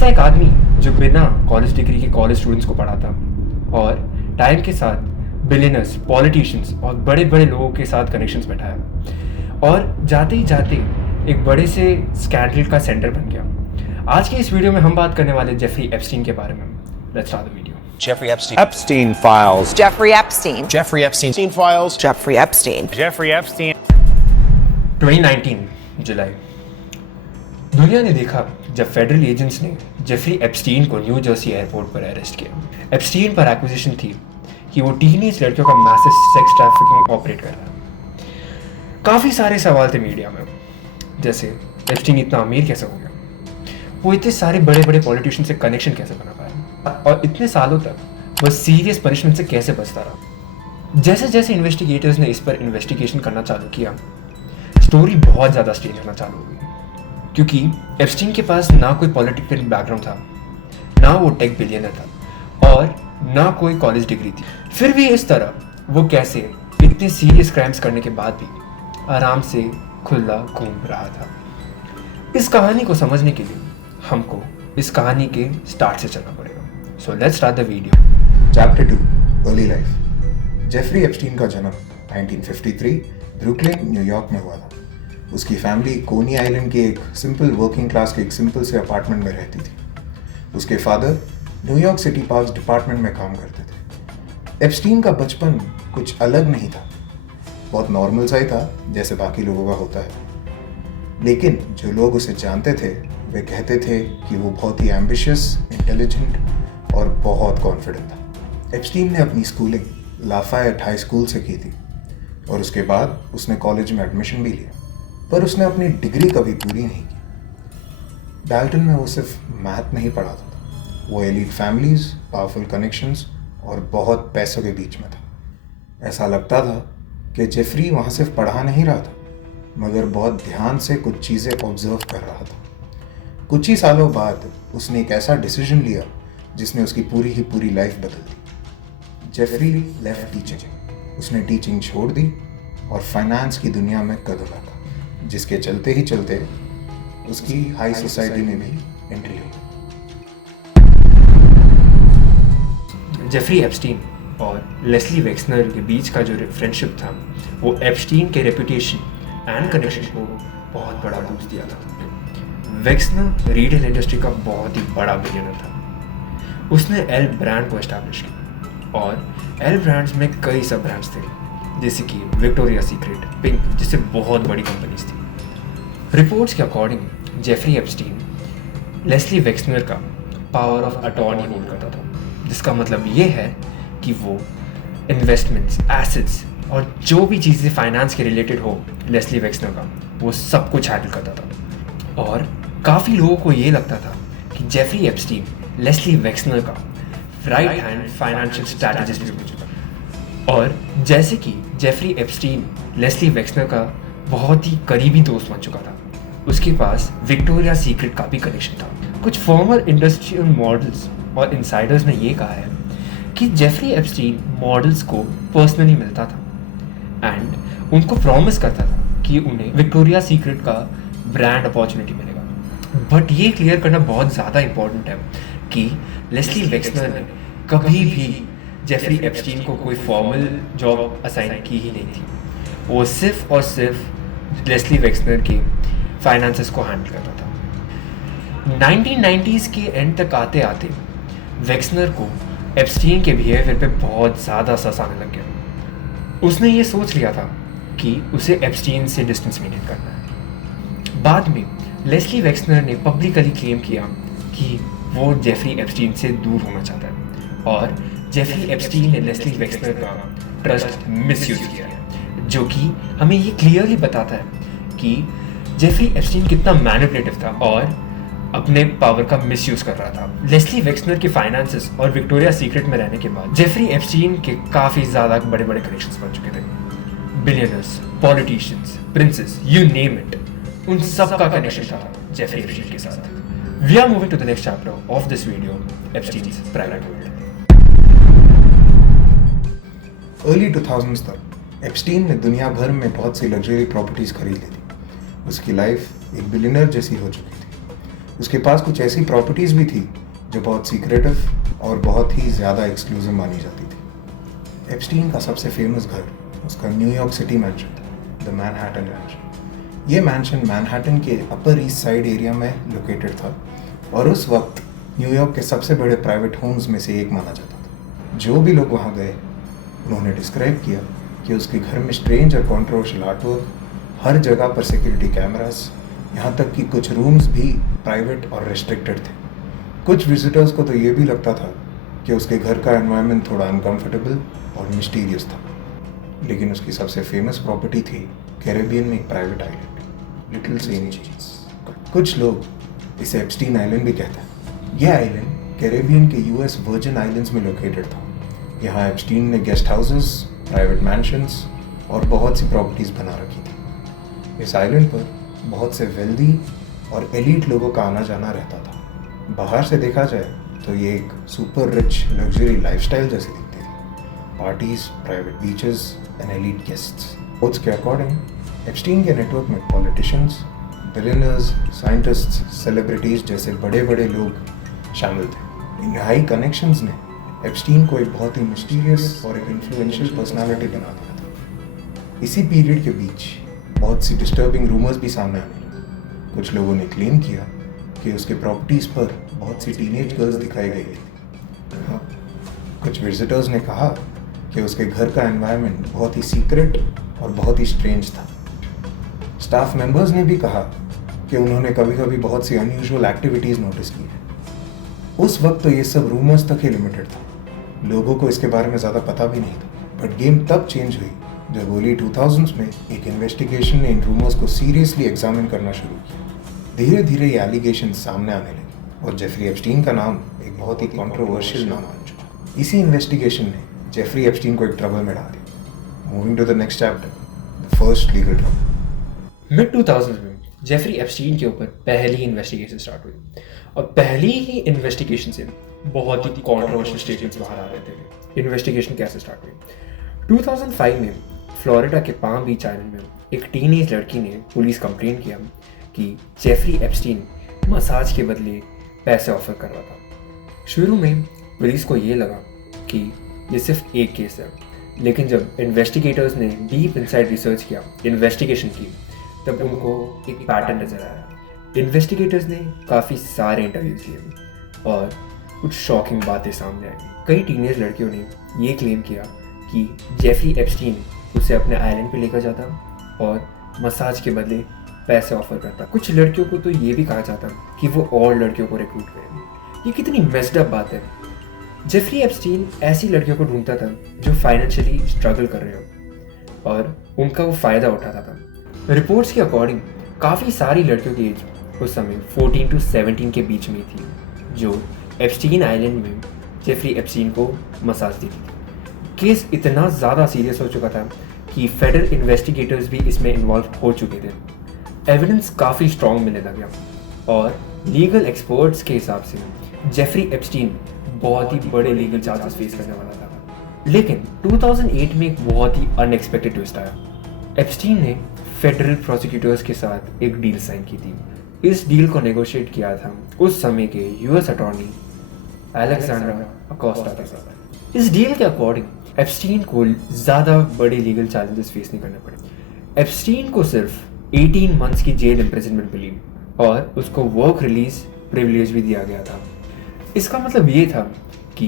ऐसा एक आदमी जो बिना कॉलेज डिग्री के कॉलेज स्टूडेंट्स को पढ़ाता और टाइम के साथ बिलियनर्स, पॉलिटिशियंस और बड़े बड़े लोगों के साथ कनेक्शंस बैठाया और जाते ही जाते एक बड़े से स्कैंडल का सेंटर बन गया। आज के इस वीडियो में हम बात करने वाले जेफरी एप्स्टीन के बारे में। Let's start the video. Jeffrey Epstein. Epstein files. Jeffrey Epstein. Jeffrey Epstein files. Jeffrey Epstein. Jeffrey Epstein. 2019 जुलाई। दुनिया ने देखा जब फेडरल एजेंट्स ने जेफरी एप्स्टीन को न्यू जर्सी एयरपोर्ट पर अरेस्ट किया। एप्स्टीन पर एक्विजिशन थी कि वो टीनेज लड़कियों का मैसिव सेक्स ट्रैफिकिंग ऑपरेट कर रहा है। काफ़ी सारे सवाल थे मीडिया में, जैसे एप्स्टीन इतना अमीर कैसे हो गया, वो इतने सारे बड़े बड़े पॉलिटिशियन से कनेक्शन कैसे बना पाया और इतने सालों तक वो सीरियस पनिशमेंट से कैसे बचता रहा। जैसे जैसे इन्वेस्टिगेटर्स ने इस पर इन्वेस्टिगेशन करना चालू किया, स्टोरी बहुत ज़्यादा स्ट्रेंज होना चालू हो गई, क्योंकि एप्स्टीन के पास ना कोई पॉलिटिकल बैकग्राउंड था, ना वो टेक बिलियनर था और ना कोई कॉलेज डिग्री थी। फिर भी इस तरह वो कैसे इतने सीरियस क्राइम्स करने के बाद भी आराम से खुला घूम रहा था। इस कहानी को समझने के लिए हमको इस कहानी के स्टार्ट से चलना पड़ेगा। So let's start the video. Chapter 2 early life. Jeffrey Epstein का जन्म 1953 ब्रुकलिन, न्यूयॉर्क में हुआ था। उसकी फैमिली कोनी आइलैंड के एक सिंपल वर्किंग क्लास के एक सिंपल से अपार्टमेंट में रहती थी। उसके father New York city parks department में काम करते थे। एप्स्टीन का बचपन कुछ अलग नहीं था, बहुत नॉर्मल सा ही था जैसे बाकी लोगों का होता है। लेकिन जो लोग उसे जानते थे वे कहते थे कि वो बहुत ही एम्बिशियस, इंटेलिजेंट और बहुत कॉन्फिडेंट था। एप्स्टीन ने अपनी स्कूलिंग लाफायट हाई स्कूल से की थी और उसके बाद उसने कॉलेज में एडमिशन भी लिया, पर उसने अपनी डिग्री कभी पूरी नहीं की। डाल्टन में वो सिर्फ मैथ नहीं पढ़ाता था, वो एलीट फैमिलीज, पावरफुल कनेक्शंस और बहुत पैसों के बीच में था। ऐसा लगता था कि जेफरी वहाँ सिर्फ पढ़ा नहीं रहा था, मगर बहुत ध्यान से कुछ चीज़ें ऑब्जर्व कर रहा था। कुछ ही सालों बाद उसने एक ऐसा डिसीजन लिया जिसने उसकी पूरी लाइफ बदल दी। Jeffrey left teaching. उसने टीचिंग छोड़ दी और फाइनेंस की दुनिया में कदम रखा, जिसके चलते ही चलते उसकी हाई सोसाइटी में भी एंट्री हुई। जेफरी एप्स्टीन और लेस्ली वेक्सनर के बीच का जो फ्रेंडशिप था वो एप्स्टीन के रेपुटेशन एंड कनेक्शन को बहुत बड़ा बूस्ट दिया था। वेक्सनर रिटेल इंडस्ट्री का बहुत ही बड़ा बिलियनर था। उसने एल ब्रांड को एस्टैब्लिश किया और एल ब्रांड्स में कई सब ब्रांड्स थे, जैसे कि विक्टोरिया सीक्रेट, पिंक, जिससे बहुत बड़ी कंपनीज थी। रिपोर्ट्स के अकॉर्डिंग जेफरी एप्स्टीन लेस्ली वेक्सनर का पावर ऑफ अटॉर्नी होल्ड करता था, जिसका मतलब ये है कि वो इन्वेस्टमेंट्स, एसेट्स और जो भी चीज़ें फाइनेंस के रिलेटेड हो लेस्ली वेक्सनर का, वो सब कुछ हैंडल करता था। और काफ़ी लोगों को ये लगता था कि जेफरी एप्स्टीन लेस्ली वेक्सनर का राइट हैंड फाइनेंशियल स्ट्रैटेजिस्ट भी हो चुका। और जैसे कि जेफरी एप्स्टीन लेस्ली वेक्सनर का बहुत ही करीबी दोस्त बन चुका था, उसके पास विक्टोरिया सीक्रेट का भी कनेक्शन था। कुछ फॉर्मर इंडस्ट्रियल मॉडल्स और इनसाइडर्स ने ये कहा है कि जेफरी एप्स्टीन मॉडल्स को पर्सनली मिलता था एंड उनको प्रॉमिस करता था कि उन्हें विक्टोरिया सीक्रेट का ब्रांड अपॉर्चुनिटी मिलेगा। बट ये क्लियर करना बहुत ज़्यादा इंपॉर्टेंट है कि लेस्ली वेक्सनर ने कभी भी जेफरी एप्स्टीन को कोई फॉर्मल जॉब असाइन की ही नहीं थी। वो सिर्फ और सिर्फ लेस्ली वेक्सनर के फाइनेंसेस को हैंडल करता था। 1990s के एंड तक आते आते वेक्सनर को एप्स्टीन के बिहेवियर पे बहुत ज़्यादा सस आने लग गया। उसने ये सोच लिया था कि उसे एप्स्टीन से डिस्टेंस मेंटेन करना है। बाद में लेस्ली वेक्सनर ने पब्लिकली क्लेम किया कि वो जेफरी एप्स्टीन से दूर होना चाहता है और जेफरी एप्स्टीन ने लेस्ली वेक्सनर का ट्रस्ट मिसयूज किया है, जो कि हमें ये क्लियरली बताता है कि जेफरी एप्स्टीन कितना मैनिपुलेटिव था और अपने पावर का मिसयूज कर रहा था। लेस्ली वेक्सनर के फाइनेंसेस और विक्टोरिया सीक्रेट में रहने के बाद जेफरी एप्स्टीन के काफ़ी ज़्यादा बड़े बड़े कनेक्शंस बन चुके थे। Billionaires, politicians, princes, you name it, उन सब का कनेक्शन था जेफरी एप्स्टीन के साथ। We are moving to the next chapter of this video, Epstein's private world. Early 2000s तक एप्स्टीन ने दुनिया भर में बहुत सी लग्जरी प्रॉपर्टीज खरीद ली थी। उसकी लाइफ एक बिलियनर जैसी हो चुकी थी। उसके पास कुछ ऐसी प्रॉपर्टीज़ भी थी जो बहुत सीक्रेटिव और बहुत ही ज़्यादा एक्सक्लूसिव मानी जाती थी। एप्स्टीन का सबसे फेमस घर उसका न्यूयॉर्क सिटी मैंशन था, द मैनहट्टन मैंशन। ये मैंशन मैनहट्टन के अपर ईस्ट साइड एरिया में लोकेटेड था और उस वक्त न्यूयॉर्क के सबसे बड़े प्राइवेट होम्स में से एक माना जाता था। जो भी लोग वहाँ गए उन्होंने डिस्क्राइब किया कि उसके घर में स्ट्रेंज और कॉन्ट्रोवर्शियल आर्टवर्क, हर जगह पर सिक्योरिटी कैमरास, यहाँ तक कि कुछ रूम्स भी प्राइवेट और रेस्ट्रिक्टेड थे। कुछ विजिटर्स को तो ये भी लगता था कि उसके घर का एनवायरनमेंट थोड़ा अनकंफर्टेबल और मिस्टीरियस था। लेकिन उसकी सबसे फेमस प्रॉपर्टी थी कैरेबियन में एक private island, little Saint James. कुछ लोग इसे एप्स्टीन आइलैंड भी कहते हैं। यह आइलैंड कैरेबियन के यूएस वर्जिन आइलैंड्स में लोकेटेड था। यहाँ एप्स्टीन ने गेस्ट हाउसेस, प्राइवेट मैंशंस और बहुत सी प्रॉपर्टीज़ बना रखी थी। इस आइलैंड पर बहुत से वेल्दी और एलीट लोगों का आना जाना रहता था। बाहर से देखा जाए तो ये एक सुपर रिच लग्जरी लाइफस्टाइल जैसी दिखती थी। Parties, private beaches and elite guests. Reports के अकॉर्डिंग एप्स्टीन के नेटवर्क में पॉलिटिशियंस, बिलियनर्स, साइंटिस्ट्स, सेलिब्रिटीज जैसे बड़े बड़े लोग शामिल थे। इन हाई कनेक्शंस ने एप्स्टीन को एक बहुत ही मिस्टीरियस और एक इन्फ्लुएंशियल पर्सनालिटी बना दिया था। इसी पीरियड के बीच बहुत सी डिस्टर्बिंग रूमर्स भी सामने आने लगी। कुछ लोगों ने क्लेम किया कि उसके प्रॉपर्टीज़ पर बहुत सी टीनेज गर्ल्स दिखाई गई थी। हाँ, कुछ विजिटर्स ने कहा कि उसके घर का एनवायरनमेंट बहुत ही सीक्रेट और बहुत ही स्ट्रेंज था। स्टाफ मेंबर्स ने भी कहा कि उन्होंने कभी कभी बहुत सी अनयूजुअल एक्टिविटीज़ नोटिस की है। उस वक्त तो ये सब रूमर्स तक ही लिमिटेड था, लोगों को इसके बारे में ज़्यादा पता भी नहीं था। बट गेम तब चेंज हुई जब अर्ली 2000s में एक इन्वेस्टिगेशन ने इन रूमर्स को सीरियसली एग्जामिन करना शुरू किया। धीरे धीरे ये एलिगेशन सामने आने लगे और जेफरी एप्स्टीन का नाम एक बहुत ही कॉन्ट्रोवर्शियल नाम बन चुका। इसी इन्वेस्टिगेशन ने जेफरी एप्स्टीन को एक ट्रबल में डाल दिया। Moving to the next chapter, the first legal trouble. Mid 2000s में जेफरी एप्स्टीन के ऊपर पहली इन्वेस्टिगेशन स्टार्ट हुई और पहली ही इन्वेस्टिगेशन से बहुत ही कॉन्ट्रोवर्शियल स्टेटमेंट्स बाहर आ रहे थे। इन्वेस्टिगेशन कैसे स्टार्ट हुई? 2005 में फ्लोरिडा के पाम बीच आइलैंड में एक टीनेज लड़की ने पुलिस कंप्लेन किया कि जेफरी एप्स्टीन मसाज के बदले पैसे ऑफर कर रहा था। शुरू में पुलिस को ये लगा कि ये सिर्फ एक केस है, लेकिन जब इन्वेस्टिगेटर्स ने डीप इनसाइड रिसर्च किया, इन्वेस्टिगेशन की, तब उनको एक पैटर्न नजर आया। इन्वेस्टिगेटर्स ने काफ़ी सारे इंटरव्यूज लिए और कुछ शॉकिंग बातें सामने आई। कई टीनेज लड़कियों ने ये क्लेम किया कि जेफरी एप्स्टीन उसे अपने आइलैंड पे लेकर जाता और मसाज के बदले पैसे ऑफर करता। कुछ लड़कियों को तो ये भी कहा जाता कि वो और लड़कियों को रिक्रूट करें। ये कितनी मेस्ड अप बात है। जेफरी एप्स्टीन ऐसी लड़कियों को ढूंढता था जो फाइनेंशियली स्ट्रगल कर रहे हो और उनका वो फ़ायदा उठाता था। रिपोर्ट्स के अकॉर्डिंग काफ़ी सारी लड़कियों की एज उस समय 14 to 17 के बीच में थी जो एप्स्टीन आइलैंड में जेफरी एप्स्टीन को मसाज देती थी। केस इतना ज़्यादा सीरियस हो चुका था कि फेडरल इन्वेस्टिगेटर्स भी इसमें इन्वॉल्व हो चुके थे। एविडेंस काफ़ी स्ट्रॉन्ग मिलने लगा और लीगल एक्सपर्ट्स के हिसाब से जेफरी एप्स्टीन बहुत ही बड़े लीगल चार्जेस फेस करने वाला था। लेकिन 2008 में एक बहुत ही अनएक्सपेक्टेड ट्विस्ट आया। एप्स्टीन ने फेडरल प्रोसिक्यूटर्स के साथ एक डील साइन की थी। इस डील को नेगोशिएट किया था उस समय के यूएस अटॉर्नी अलेक्जेंड्रा अकोस्टा के साथ। इस डील के अकॉर्डिंग एप्स्टीन को ज़्यादा बड़े लीगल चैलेंजेस फेस नहीं करने पड़े। एप्स्टीन को सिर्फ 18 मंथ्स की जेल इम्प्रिजनमेंट मिली और उसको वर्क रिलीज प्रिविलेज भी दिया गया था। इसका मतलब ये था कि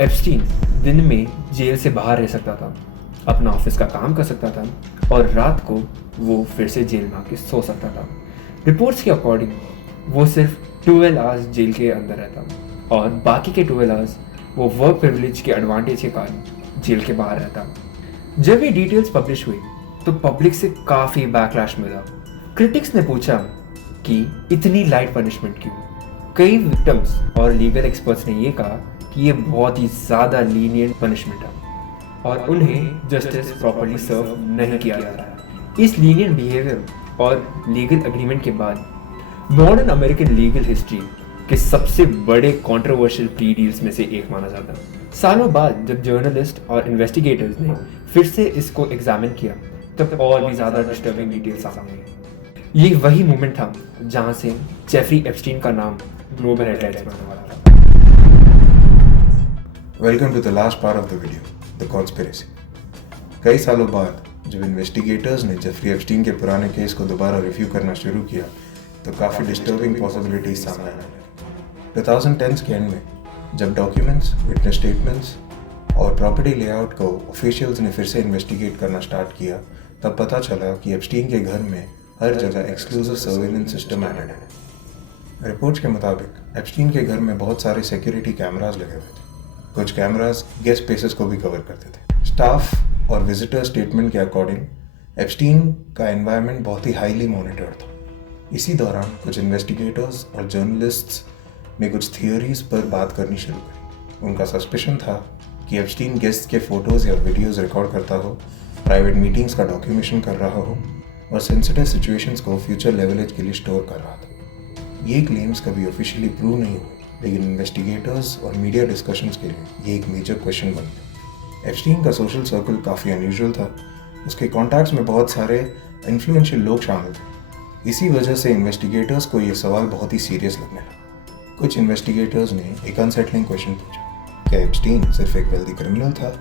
एप्स्टीन दिन में जेल से बाहर रह सकता था, अपना ऑफिस का काम कर सकता था और रात को वो फिर से जेल में आके सो सकता था। रिपोर्ट्स के अकॉर्डिंग वो सिर्फ 12 आवर्स जेल के अंदर रहता और बाकी के 12 आवर्स वो वर्क प्रिविलेज के एडवांटेज के कारण जेल के बाहर रहता। जब ये डिटेल्स पब्लिश हुई तो पब्लिक से काफ़ी बैकलैश मिला। क्रिटिक्स ने पूछा कि इतनी लाइट पनिशमेंट क्यों। कई विक्टिम्स और लीगल एक्सपर्ट्स ने ये कहा कि ये बहुत ही ज़्यादा लीनियंट पनिशमेंट है और उन्हें जस्टिस प्रॉपर्ली सर्व नहीं किया जा रहा है। इस लीनियंट बिहेवियर और लीगल एग्रीमेंट के बाद मॉडर्न अमेरिकन लीगल हिस्ट्री के सबसे बड़े कंट्रोवर्शियल प्ली डील्स में से एक माना जाता है। सालों बाद जब जर्नलिस्ट और इन्वेस्टिगेटर्स ने फिर से इसको एग्जामिन किया तब और भी ज़्यादा डिस्टर्बिंग डिटेल्स सामने आई। ये वही मोमेंट था जहाँ से जेफरी एप्स्टीन का नाम ग्लोबल हेडलाइंस में आने वाला था। Welcome to the last part of the video, the conspiracy. कई सालों बाद जब इन्वेस्टिगेटर्स ने जेफरी एप्स्टीन के पुराने केस को दोबारा रिव्यू करना शुरू किया तो काफ़ी डिस्टर्बिंग पॉसिबिलिटीज सामने आने लगी। 2010s के एंड में जब डॉक्यूमेंट्स, विटनेस स्टेटमेंट्स और प्रॉपर्टी लेआउट को ऑफिशियल्स ने फिर से इन्वेस्टिगेट करना स्टार्ट किया, तब पता चला कि एप्स्टीन के घर में हर जगह एक्सक्लूसिव सर्वेलेंस सिस्टम एडेड है। रिपोर्ट्स के मुताबिक एप्स्टीन के घर में बहुत सारे सिक्योरिटी कैमरास लगे हुए थे। कुछ कैमरास गेस्ट स्पेसेस को भी कवर करते थे। स्टाफ और विजिटर स्टेटमेंट के अकॉर्डिंग एप्स्टीन का एनवायरनमेंट बहुत ही हाईली मॉनिटर्ड था। इसी दौरान कुछ इन्वेस्टिगेटर्स और जर्नलिस्ट्स ने कुछ थियोरीज पर बात करनी शुरू करी। उनका सस्पिशन था कि एप्स्टीन गेस्ट के फोटोज़ या वीडियोज़ रिकॉर्ड करता हो, प्राइवेट मीटिंग्स का डॉक्यूमेंटेशन कर रहा हो और सेंसिटिव सिचुएशंस को फ्यूचर लेवरेज के लिए स्टोर कर रहा था। ये क्लेम्स कभी ऑफिशियली प्रूव नहीं हुए, लेकिन इन्वेस्टिगेटर्स और मीडिया डिस्कशंस के लिए ये एक मेजर क्वेश्चन बन गया। एप्स्टीन का सोशल सर्कल काफ़ी अनयूजुअल था। उसके कॉन्टैक्ट्स में बहुत सारे इन्फ्लुएंशियल लोग शामिल थे। इसी वजह से इन्वेस्टिगेटर्स को ये सवाल बहुत ही सीरियस लगने लगा। कुछ इन्वेस्टिगेटर्स ने एक अनसेटलिंग क्वेश्चन पूछा, क्या एप्स्टीन सिर्फ एक वेल्दी क्रिमिनल था?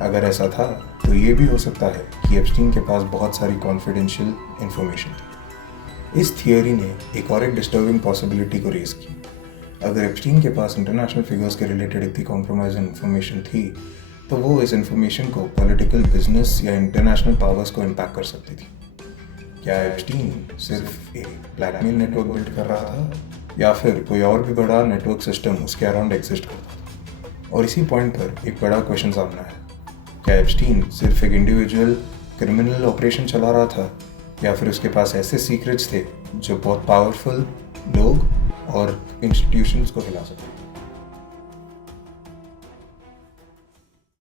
अगर ऐसा था तो ये भी हो सकता है कि एप्स्टीन के पास बहुत सारी कॉन्फिडेंशियल इंफॉर्मेशन थी। इस थियोरी ने एक और एक डिस्टर्बिंग पॉसिबिलिटी को रेज की। अगर एप्स्टीन के पास इंटरनेशनल फिगर्स के रिलेटेड इतनी कॉम्प्रोमाइजिंग इंफॉर्मेशन थी तो वो इस इंफॉर्मेशन को पॉलिटिकल, बिजनेस या इंटरनेशनल पावर्स को इम्पैक्ट कर सकती थी। क्या एप्स्टीन सिर्फ एक ब्लैकमेल नेटवर्क बिल्ड कर रहा था या फिर कोई और भी बड़ा नेटवर्क सिस्टम उसके अराउंड एग्जिस्ट करता था? और इसी पॉइंट पर एक बड़ा क्वेश्चन सामने आया, क्या एप्स्टीन सिर्फ एक इंडिविजुअल क्रिमिनल ऑपरेशन चला रहा था या फिर उसके पास ऐसे सीक्रेट्स थे जो बहुत पावरफुल लोग और इंस्टीट्यूशंस को हिला सकते?